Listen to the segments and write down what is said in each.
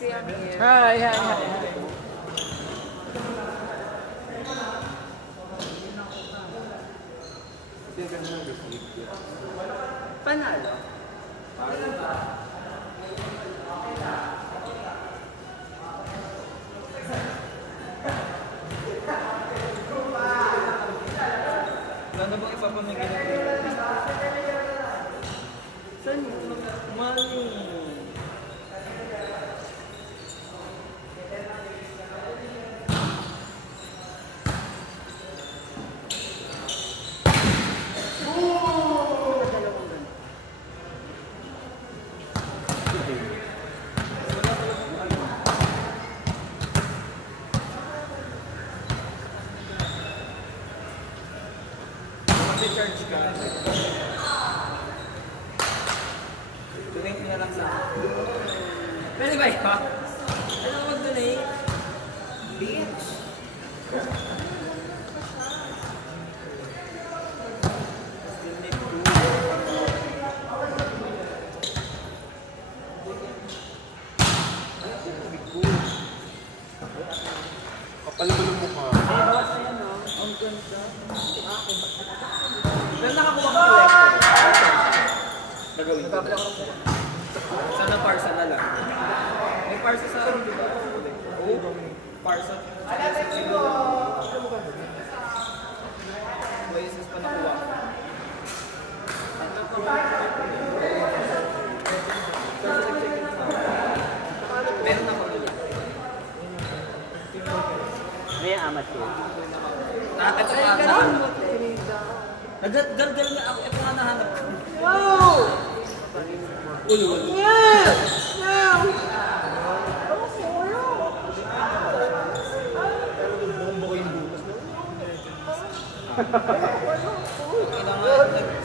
Hi, hi, hi. Panalo? Ganda bang ipapamigay ng Saan yun? Mali. Charge ka. Donate na lang sa akin. Pwede ba yun? Ano ko mag-donate? Bitch! Still need to. Kapal mo ng mukha. Bawas na yan, no? Ang ganda. Pero nakakuha ko collector. Nagawin ko. Nagpapala ko ng sana parsa na lang. May parsa sa akin, di ba? Oo. Parsa. Siguro. May isas pa nakuha. Meron ako doon. Ano yung amat yun? Ito nga nahanap. Naggalgal nga ako. Ito nga nahanap ko. Wow! Ulo. Yes! Wow!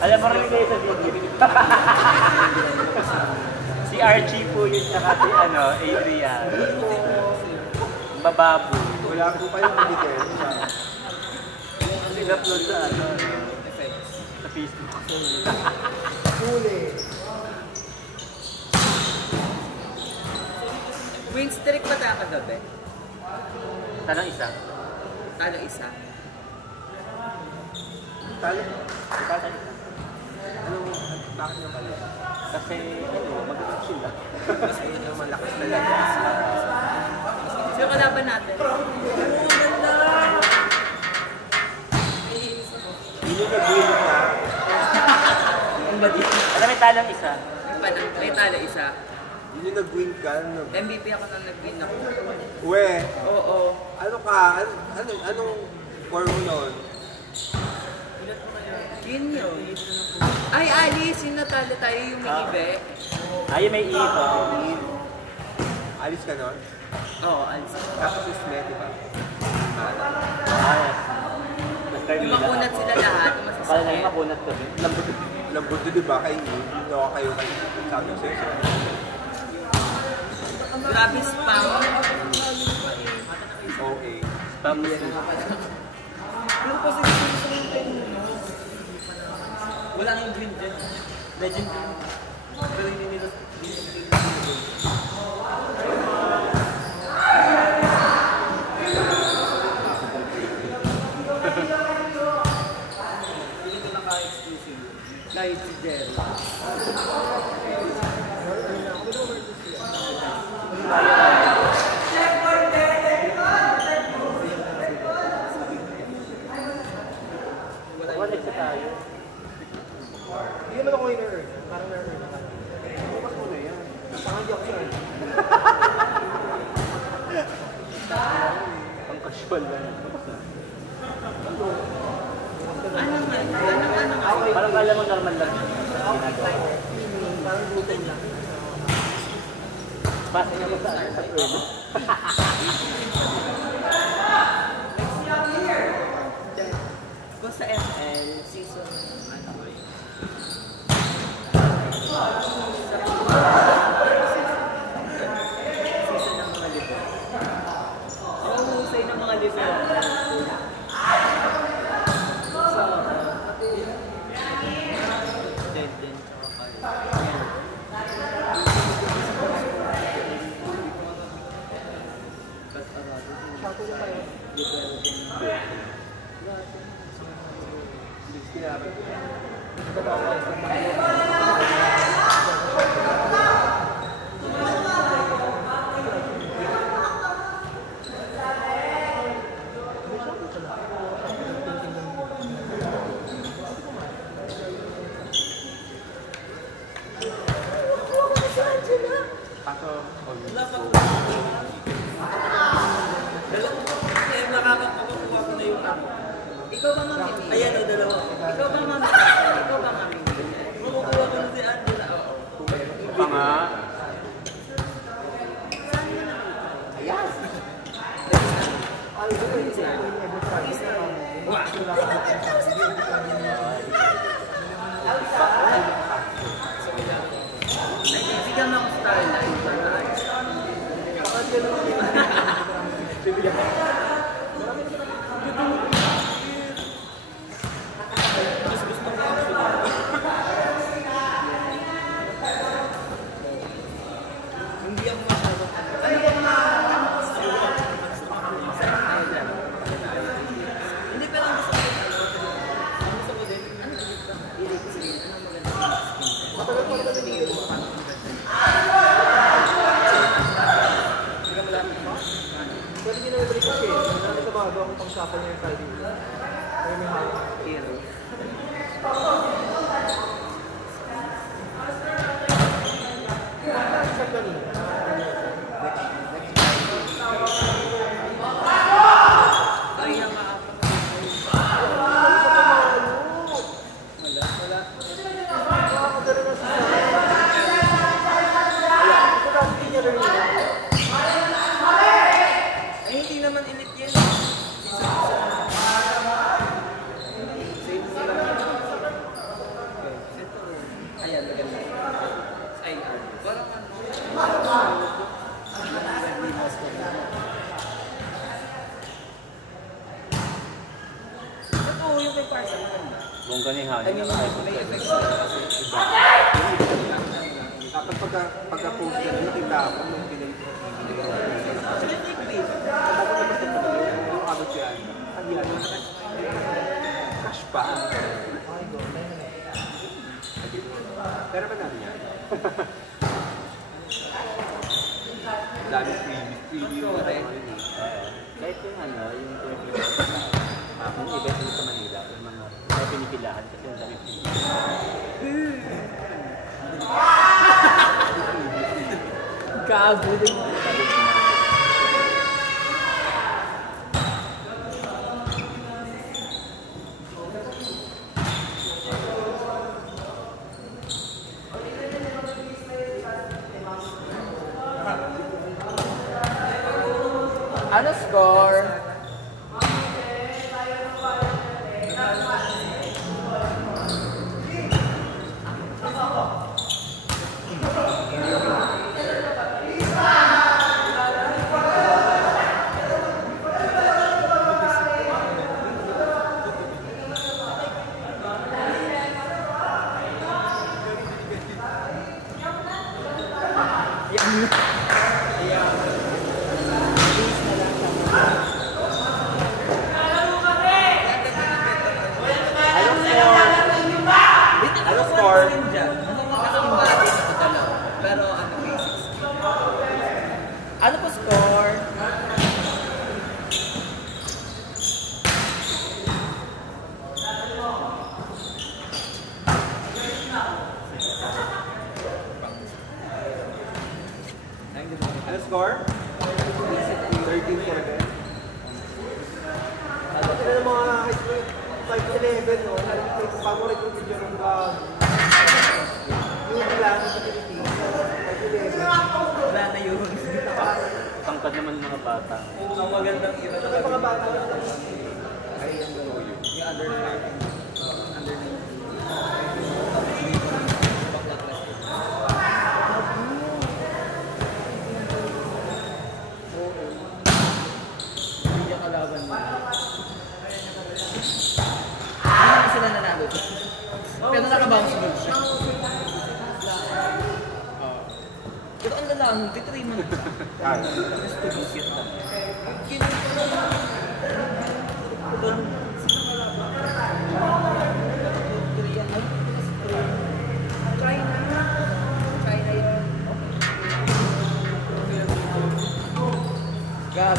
Alam mo rin kayo sa video. Si Archie po yun, saka si Adrian. Bababu. Wala po kayong bigay. Sinupload sa Effects. sa Facebook. Huli. Win streak ba tayo kagabi? Tanong isa. Talo isa. Talo. Tanong isa. Anong, bakit nyo pala? Kasi, mag-chill sila. Mas yun yung malakas talaga. Sino kalaban natin? Hindi nyo nag-win ka. Ang badi. Alam may tanong isa. May talo isa. Hindi nyo nag-win ka. MVP ako nang nag-win ako. Uwe, Oo. ano ka? Anong core mo nun? Yun yun. Ay, Alice, yung natalo tayo yung may ibe. Ayun, may ipo. Alis ka nun? Oo, Alice. Tapos si Smith, di ba? Ayos. Basta Yung makunat sila lahat, yung Kala na masasakit. yung makunat ko. Lambot doon, di ba? Kayo, hindi ako kayo sabi ko sa'yo. Grabe spam. Okay. Spam yan. Pero kasi gusto ko yung time mo. Wala nang green dyan. Legend green. Pero hindi nila hindi nila naka-exclusive. Kahit si Jerry. Wala sa tayo. Hindi naman ako in-earn. Parang na-earn ako. Bukas mo na yan. Pangandi ako sa'yo. Ang casual lang. Parang kala mo normal lang. Ginagawa. Parang gutom lang. Basta nga mo sa early. Go sa FL, season, ano ba yun? Season ng mga libo. Ang husay ng mga libo. Ikaw ba mamimili? Ayan o, dalawa. Ikaw ba mamimili? Ikaw ba mamimili? Makukuha ko na si Angela. Pa nga. Ayan. Bigyan ako starlight. Hindi ako masyado. Ano ba mga hindi pero ang gusto ko din. Ano gusto ko? Ilig sila. Ano maganda sa tingin mo? Pwede nyo na ibalik ko siya. Nandito sa bago akong pang-shuffle niya yung Friday. Pero may hawak. Hero. Sa kanina. Kaya maapak. Nakakadala na siya. Ito dati hindi niya rin yun. Ay, hindi naman init yan. Ayan, maganda. Ay, parang ano? Yung kay Parson. Buong ganihan. I mean, may effects na kasi. Kapag pagka-post na nakita ako nung pinag yung abot yan. Ang yan. Cash pa. Pero ba namin yan? Dami preview na tayo. Kahit yung ano, yung event dito sa Manila, yung mga pinipilahan kasi yung dami Gago din. Ano score? Ano score? Pero ano, basics. Ano po score? Ano score? 13 ko rin. Ito na mga high school 5-11, no? Pag-recruit video ng yung lang sa Philippines. 5-11. Wala na yun. tangkad naman ng mga bata. Ang magandang ira na Mga bata ay yung under 19. Under 19. Hindi ang kalaban mo. Hindi naman sila nanalo. Pero nakabounce goal siya. Pero ang lalangon, titry mo na. Mas to be cute na. China yun. Gab.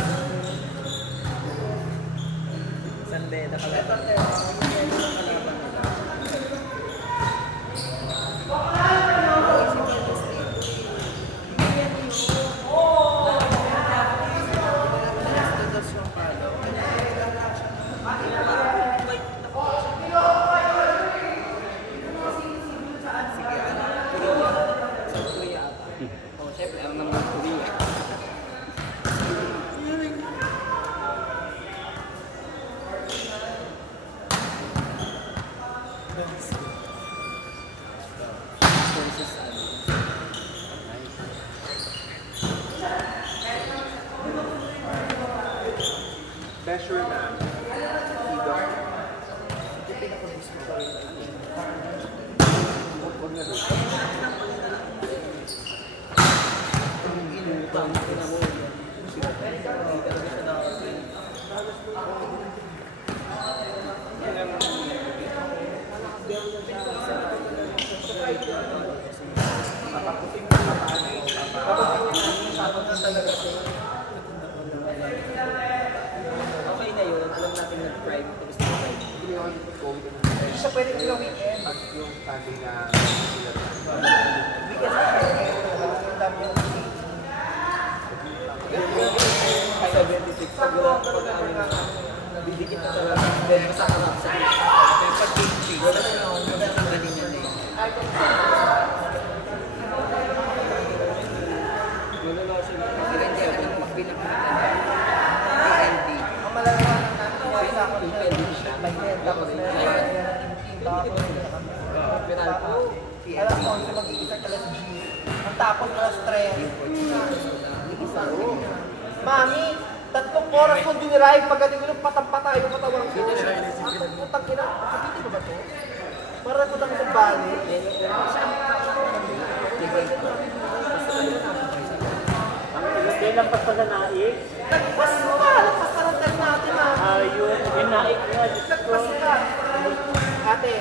Sande, nakalaban. Measure na. Sido. Okay na yun. Alam natin nag-drive. Tapos nag-drive. Siya pwede nila weekend. At yung Sunday na sila. Weekend na. Ang dami yung 76. Bibigit na talaga. Dahil sa harap sa pag-game wala na yung tanggalin niya na yun. Hindi ako nang magbilang PND. ang malalaman natin yung isa ko PND siya. tapos na tapos Penal pa. alas 11 mag-iisang alas G. Ang tapos alas 3. Mami, 3 oras kong dinirive pagdating ko yung patang-patay yung katawan ko. Ang putang ina. Sabitin mo ba to? Para ko lang sa bali. Kaya lampas pa sa naik. Lagpas ka! Lagpas ka ng time natin, mami. Ayun. Yung naik nga. Lagpas ka. Ate,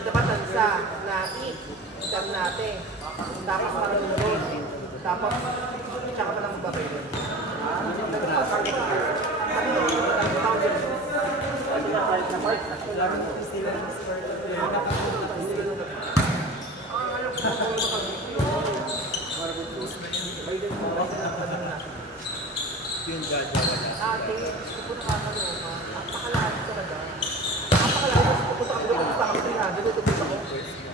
dapat tansa, naik, time natin. Tapos malulod. Tapos, tsaka pa lang magbabay. Ate, gusto ko nakakaloka. Napakalahat talaga. Napakalahat. Gusto ko kami doon. Gusto kami doon. Dito ako.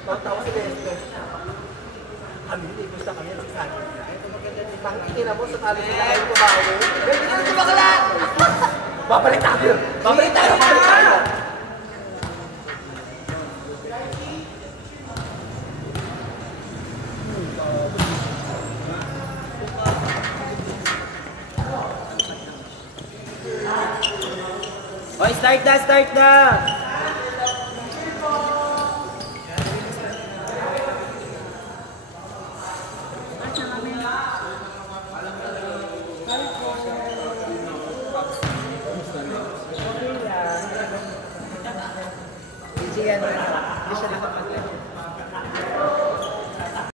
Magtawa si Leste. Hindi, gusto kami yan si Sani. Pangkikina mo sa tali sila kayo kumawo. Pwede na ito bakala! Babalik tayo! Babalik tayo! Babalik tayo! Oy, start na! Start na!